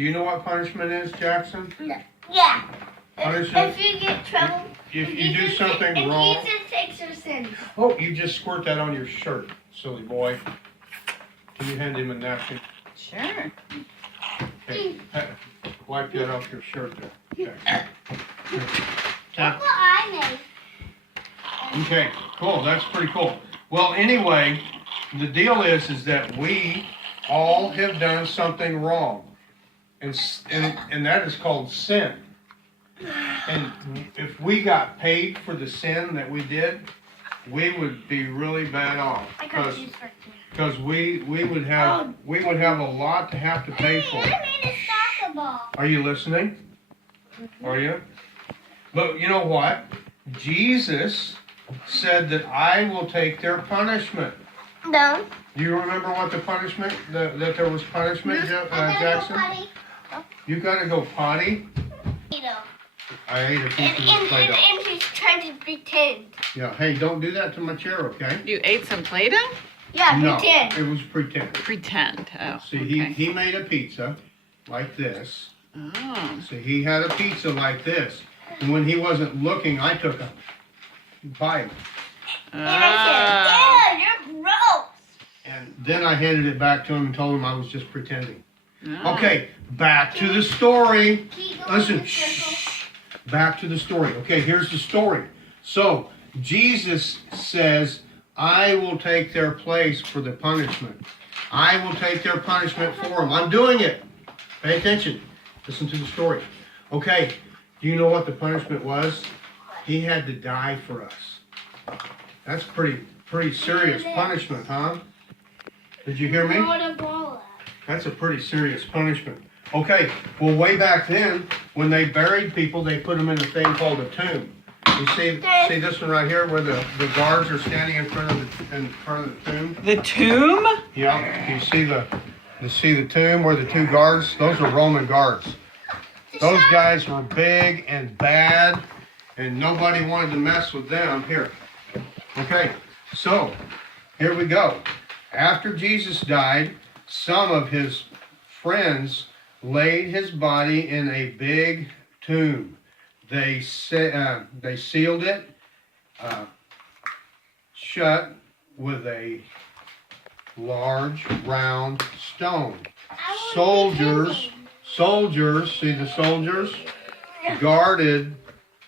Do you know what punishment is, Jackson? Yeah. Punishment. If you get trouble. If you do something wrong. If Jesus takes your sins. Oh, you just squirt that on your shirt, silly boy. Can you hand him a napkin? Sure. Hey, wipe that off your shirt there. Okay. Look what I made. Okay, cool. That's pretty cool. Well, anyway, the deal is that we all have done something wrong. And that is called sin. And if we got paid for the sin that we did, we would be really bad off. Because we would have a lot to have to pay for. I made a soccer ball. Are you listening? Are you? But you know what? Jesus said that I will take their punishment. No. Do you remember what the punishment, that there was punishment, Jackson? You gotta go potty? I ate a piece of this Play-Doh. And he's trying to pretend. Yeah, hey, don't do that to my chair, okay? You ate some Play-Doh? Yeah, No, pretend. it was pretend. Pretend. Oh, See, okay. he made a pizza like this. Oh. See, he had a pizza like this. And when he wasn't looking, I took a bite. And I said, ew, you're gross. And then I handed it back to him and told him I was just pretending. Oh. Okay, back to the story. Keep going Listen, in circles. shh. Back to the story. Okay, here's the story. So, Jesus says, I will take their place for the punishment. I will take their punishment for them. I'm doing it. Pay attention. Listen to the story. Okay, do you know what the punishment was? He had to die for us. That's pretty serious punishment, huh? Did you hear me? That's a pretty serious punishment. Okay, well, way back then, when they buried people, they put them in a thing called a tomb. You see this one right here, where the guards are standing in front of the tomb? The tomb? Yeah. You see the tomb where the two guards? Those are Roman guards. Those guys were big and bad, and nobody wanted to mess with them. Here. Okay, so here we go. After Jesus died, some of his friends laid his body in a big tomb. They sealed it shut with a large round stone. Soldiers, see the soldiers, guarded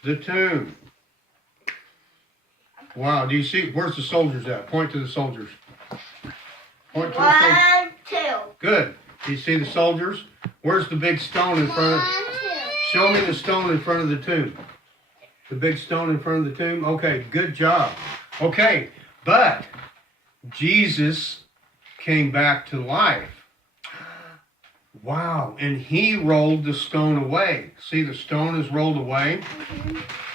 the tomb. Wow, do you see? Where's the soldiers at? Point to the soldiers. Point to the soldiers. 1, 2. Good. Do you see the soldiers? Where's the big stone in front of? 1, 2. Show me the stone in front of the tomb. The big stone in front of the tomb? Okay, good job. Okay, but Jesus came back to life. Wow, and he rolled the stone away. See, the stone is rolled away.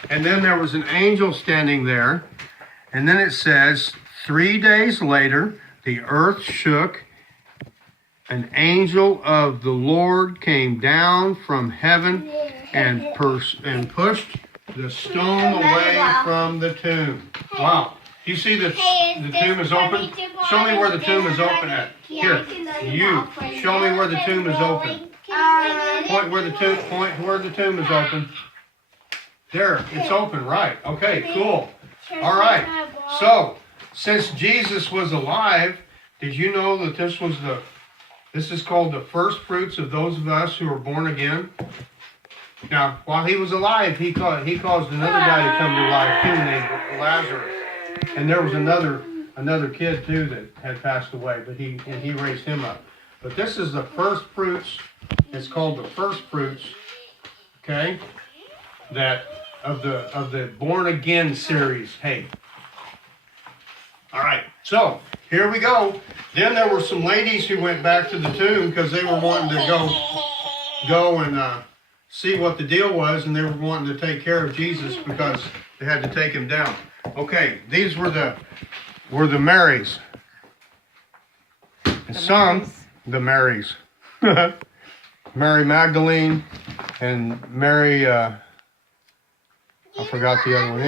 And then there was an angel standing there. And then it says, 3 days later, the earth shook. An angel of the Lord came down from heaven and pushed the stone away from the tomb. Wow. You see the tomb is open? Show me where the tomb is open at. Here, you. Show me where the tomb is open. Point where the tomb is open. There, it's open, right. Okay, cool. All right. So, since Jesus was alive, did you know that this is called the first fruits of those of us who are born again? Now, while he was alive, he caused another guy to come to life too, named Lazarus. And there was another kid too that had passed away, but he raised him up. But this is the first fruits. It's called the first fruits. Okay, that of the born again series. Hey. All right. So here we go. Then there were some ladies who went back to the tomb because they were wanting to go and see what the deal was, and they were wanting to take care of Jesus because they had to take him down. Okay, these were the Marys. And the Marys. Mary Magdalene and Mary, I forgot the other one.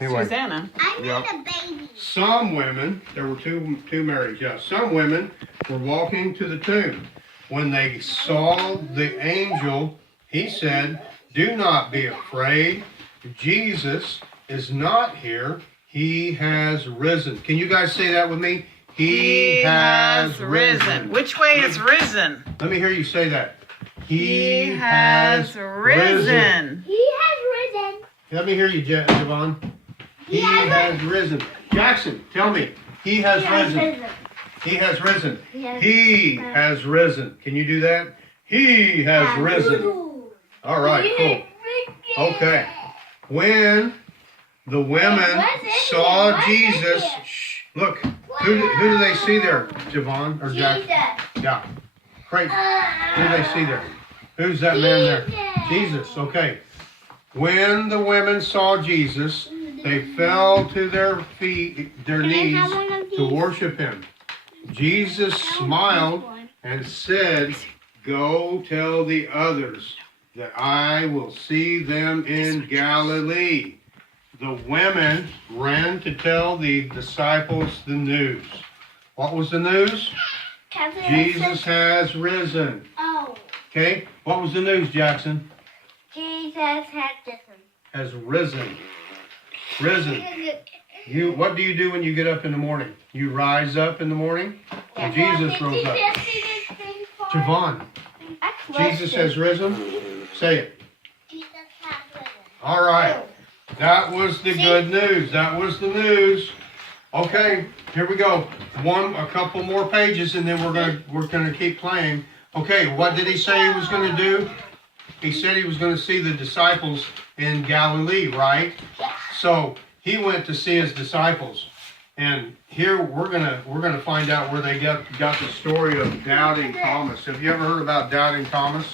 Anyway. Susanna. I made a baby. Some women, there were two Marys, yeah. Some women were walking to the tomb. when they saw the angel, he said, "Do not be afraid. Jesus is not here. He has risen." Can you guys say that with me? He has risen. Which way is risen? Let me hear you say that. He has risen. He has risen. Let me hear you, Javon. He has risen. Jackson, tell me. He has risen. He has risen. He has risen. Can you do that? He has risen. All right, cool. Okay. When the women saw Jesus, shh, look, who do they see there, Javon or Jackson? Yeah. Great. Who do they see there? Who's that man there? Jesus. Okay. When the women saw Jesus, they fell to their knees to worship him. Jesus smiled and said, "Go tell the others that I will see them in Galilee." The women ran to tell the disciples the news. What was the news? Jesus has risen. Oh. Okay, what was the news, Jackson? Jesus has risen. Has risen. Risen. What do you do when you get up in the morning? You rise up in the morning? Well, Jesus rose up. Javon, Jesus has risen? Say it. Jesus has risen. All right. That was the good news. That was the news. Okay, here we go. A couple more pages, and then we're gonna keep playing. Okay, what did he say he was gonna do? He said he was gonna see the disciples in Galilee, right? So he went to see his disciples, and here we're gonna find out where they got the story of doubting Thomas. Have you ever heard about doubting Thomas?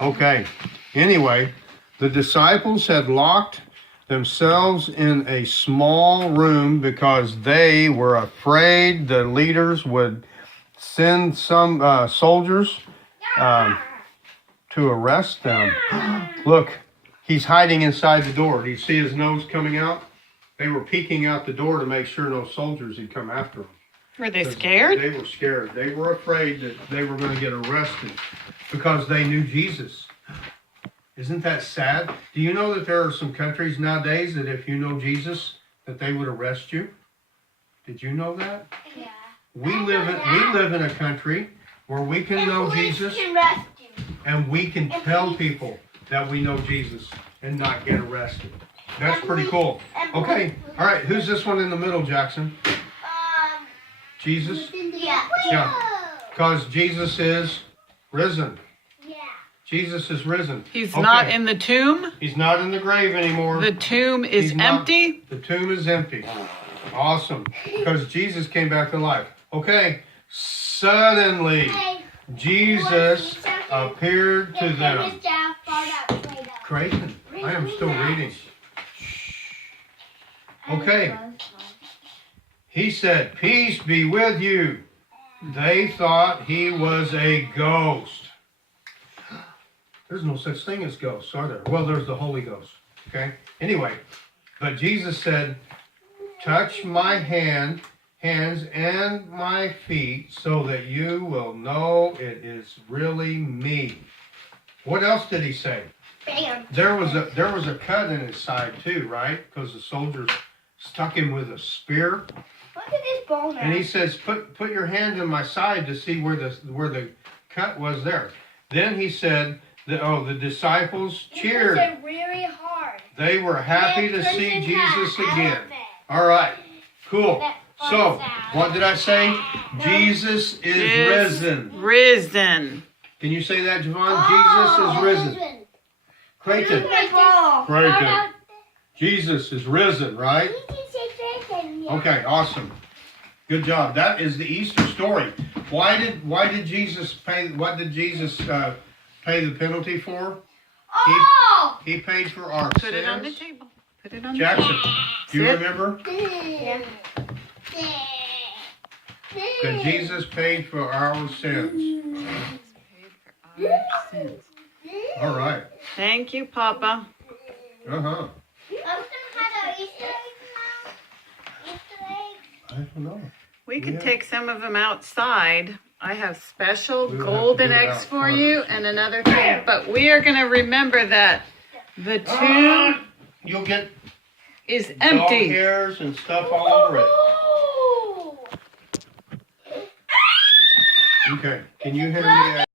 Okay. Anyway, the disciples had locked themselves in a small room because they were afraid the leaders would send some soldiers to arrest them. Look, he's hiding inside the door. Do you see his nose coming out? They were peeking out the door to make sure no soldiers had come after him. Were they scared? They were scared. They were afraid that they were going to get arrested because they knew Jesus. Isn't that sad? Do you know that there are some countries nowadays that if you know Jesus, that they would arrest you? Did you know that? Yeah. We live in a country where we can know Jesus and we can tell people that we know Jesus and not get arrested. That's pretty cool. Okay, all right. Who's this one in the middle, Jackson? Jesus? Yeah. Because Jesus is risen. Jesus is risen. He's not in the tomb. He's not in the grave anymore. The tomb is empty. The tomb is empty. Awesome. Because Jesus came back to life. Okay. Suddenly, Jesus appeared to them. Creighton, I am still reading. Okay. He said, "Peace be with you." They thought he was a ghost. There's no such thing as ghosts, are there? Well, there's the Holy Ghost. Okay? Anyway, but Jesus said, "Touch my hands and my feet so that you will know it is really me." What else did he say? There was a cut in his side too, right? Because the soldiers stuck him with a spear. Look at this bone. And he says, "Put your hand in my side to see where the cut was there." Then he said, the disciples cheered. It really hard. They were happy to see Jesus again. All right, cool. So, what did I say? Jesus is risen. Risen. Can you say that, Javon? Jesus is risen. Creighton. Creighton. Jesus is risen, right? Okay, awesome. Good job. That is the Easter story. Why did Jesus pay? What did Jesus pay the penalty for? He paid for our sins. Put it on the table. Put it on the Jackson, table. do you remember? Yeah. That Jesus paid for our sins. Paid for our sins. All right. Thank you, Papa. Uh-huh. Easter eggs? I don't know. We could Yeah. take some of them outside I have special We will have to golden do it eggs out for front. you and another thing. But we are going to remember that the tomb You'll get is dog empty. hairs and stuff all over it. Ooh. Okay, can you hear me?